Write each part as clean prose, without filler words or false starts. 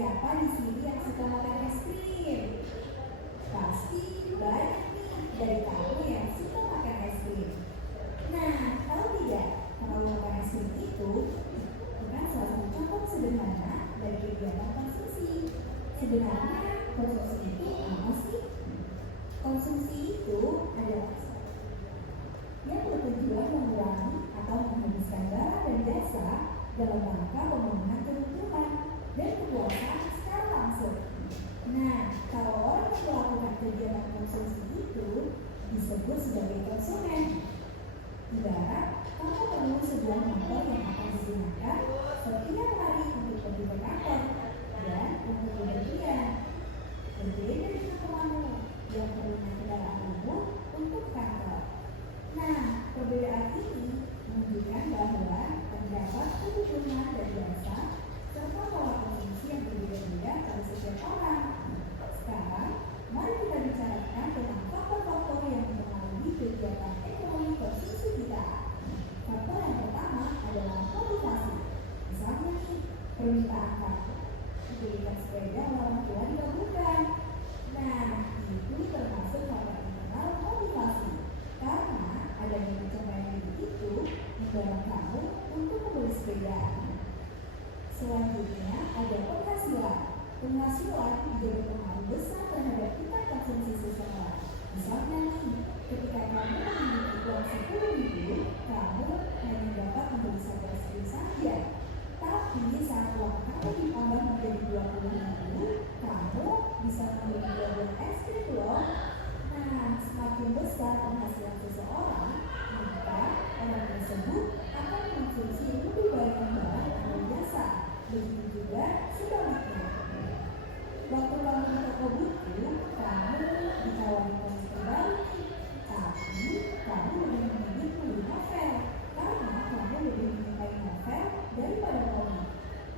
Siapa di sini yang suka makan es krim? Pasti banyak nih dari kamu yang suka makan es krim. Nah, tahu tidak kalau makan es krim itu bukan salah satu contoh sederhana dari kegiatan konsumsi. Sebenarnya konsumsi itu apa sih? Konsumsi itu adalah yang bertujuan mengurangi atau menghabiskan barang dan jasa dalam rangka pemenuhan kebutuhan dan kepuasan secara langsung. Nah, kalau orang yang melakukan kegiatan konsumsi itu disebut sebagai konsumen. Ibarat kamu perlu sebuah motor yang akan digunakan setiap hari untuk pergi ke kantor dan untuk bepergian. Berbeda dengan kamu yang perlu kendaraan umum untuk kantor. Nah, perbedaan ini menunjukkan bahwa terdapat kebutuhan dan jasa serta pola konsumsi yang berbeda-beda pada setiap orang. Sekarang, mari kita bicarakan tentang faktor-faktor yang mempengaruhi kegiatan ekonomi konsumsi kita. Faktor yang pertama adalah motivasi. Misalnya nih, permintaan kartu utilitas sepeda orang tua dilakukan. Nah, itu termasuk faktor internal motivasi. Karena adanya pencapaian itu mendorong kamu untuk membeli sepeda. Selanjutnya ada penghasilan. Penghasilan juga berpengaruh besar terhadap tingkat konsumsi seseorang. Misalnya nih, ketika kamu memiliki uang 10.000, kamu hanya dapat membeli satu es krim saja. Tapi saat uang kamu ditambah menjadi 20.000, kamu bisa membeli 12 es krim loh. Nah, semakin besar penghasilan seseorang, maka orang tersebut akan mengkonsumsi lebih banyak barang atau jasa. Begitu juga sebaliknya. Waktu kamu di toko buku, kamu ditawari komik terbaru, tapi kamu lebih memilih membeli novel karena kamu lebih menyukai novel daripada komik.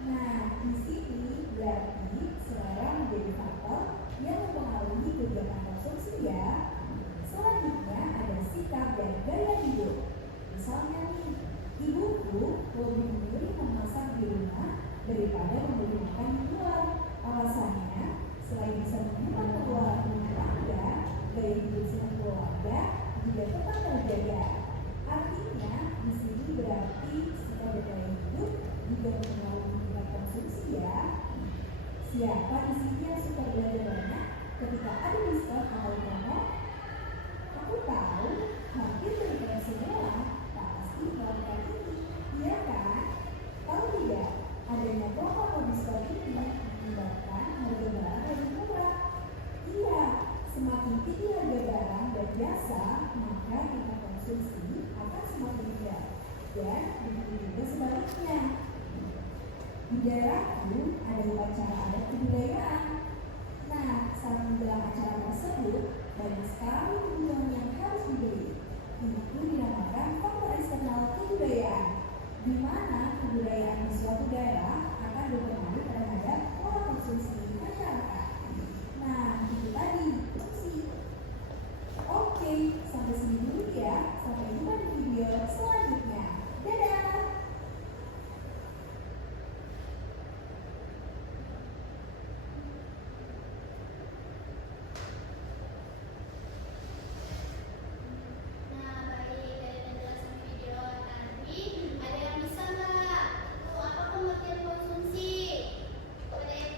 Nah, di sini berarti selera menjadi faktor yang mempengaruhi kegiatan konsumsi ya. Selanjutnya ada sikap dan gaya hidup. Misalnya nih, ibuku lebih memilih memasak di rumah daripada membeli makan di luar. Alasannya, selain bisa menghemat pengeluaran rumah tangga, gaya hidup sang keluarga juga tetap terjaga. Artinya, di sini berarti sikap dan gaya hidup juga mempengaruhi tingkat konsumsi ya. Siapa di sini yang suka belanja banyak ketika ada diskon atau promo? Aku tahu hampir dari kalian semua pasti melakukan ini, iya kan? Tahu tidak, adanya promo atau diskon ini menyebabkan harga barang lebih murah. Iya, semakin tinggi harga barang dan jasa, maka tingkat konsumsi akan semakin rendah. Dan begitu juga sebaliknya. Di daerahku ada upacara adat kebudayaan. Nah, saat menjelang acara tersebut, banyak sekali kebutuhan yang harus dibeli. Itu dinamakan faktor eksternal kebudayaan, di mana kebudayaan di suatu daerah akan berpengaruh terhadap pola konsumsi masyarakat. Nah, itu tadi fungsi. Oke, sampai sini dulu ya. Sampai jumpa di video selanjutnya. Dadah! Pengertian konsumsi adalah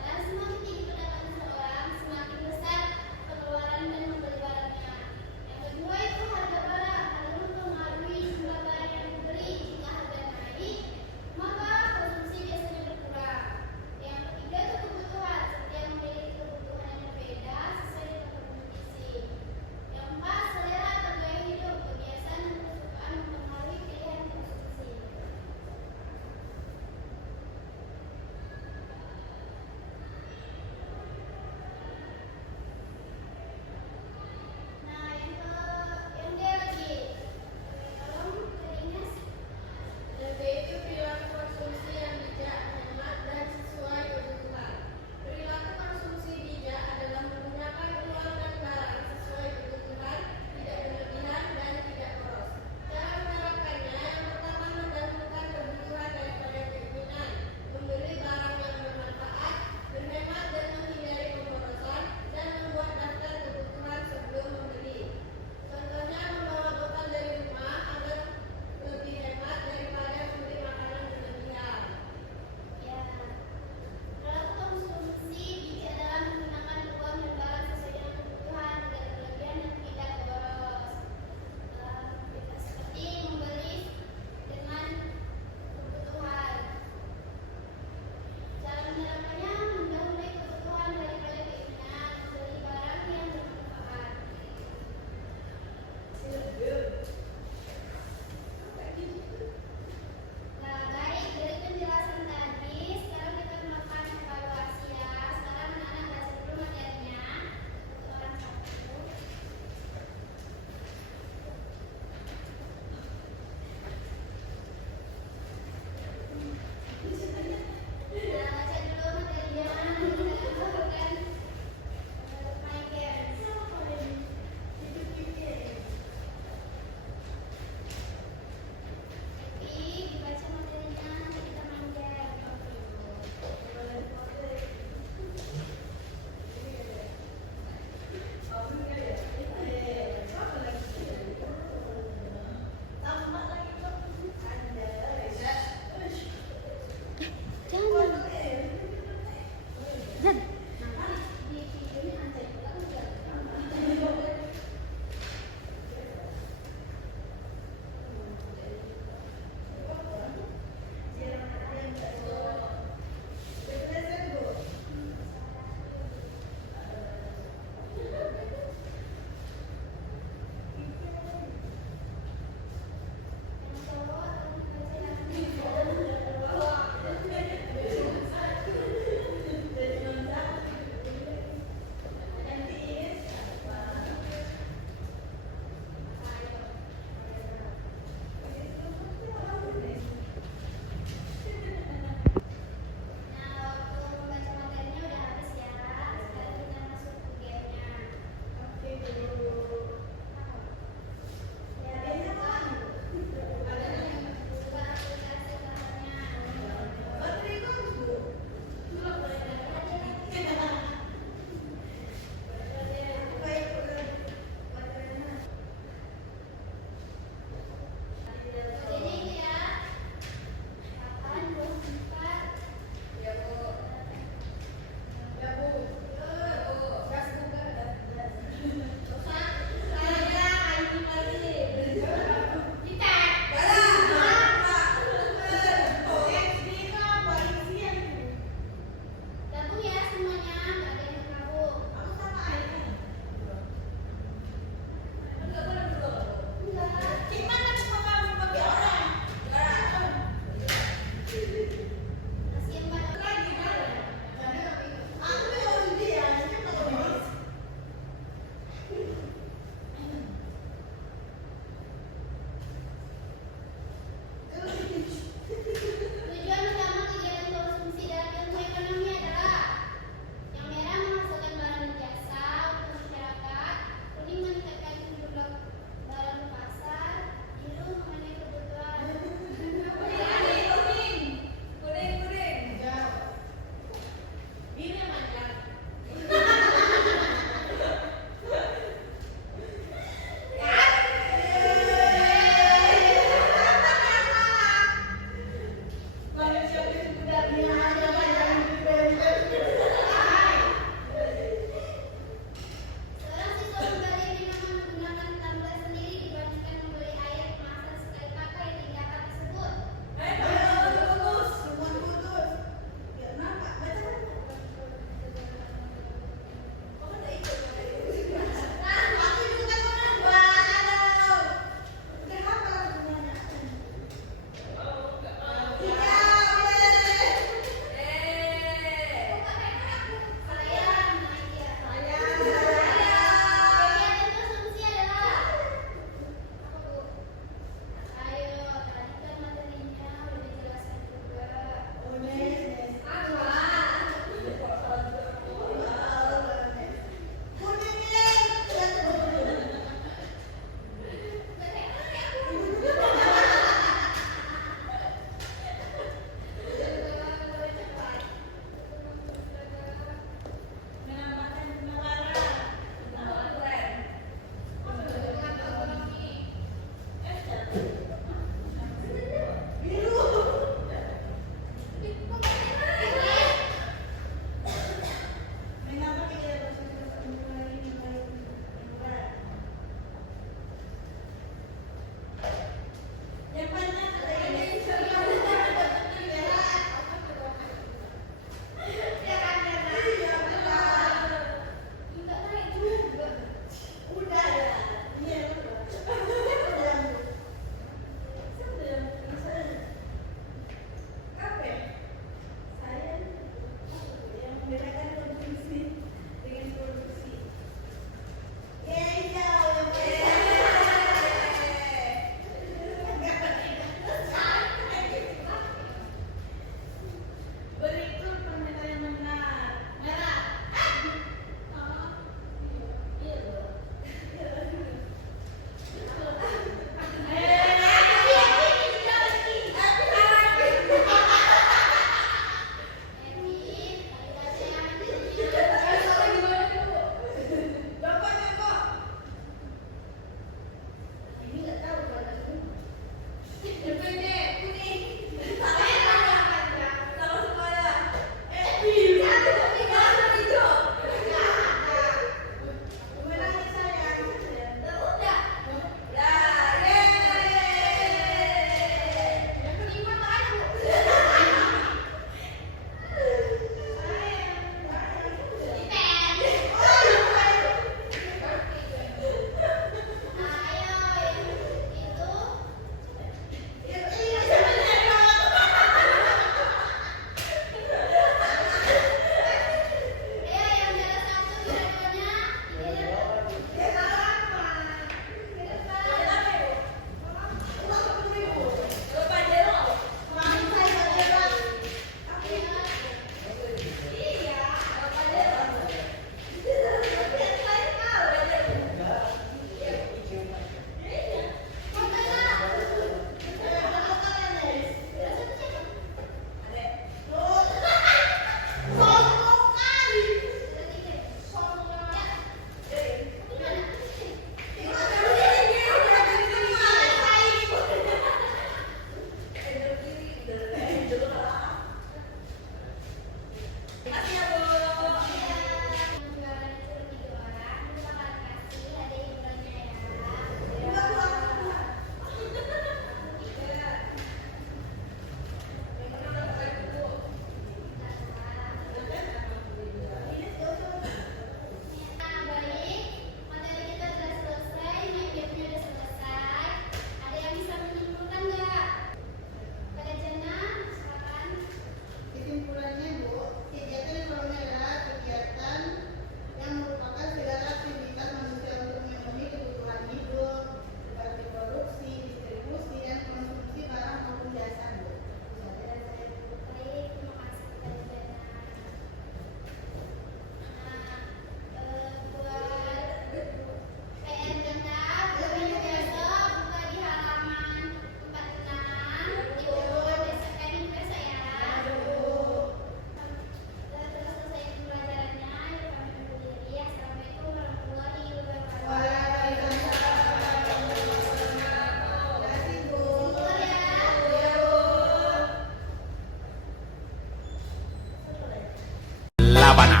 Sabana.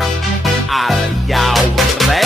Al Yaure.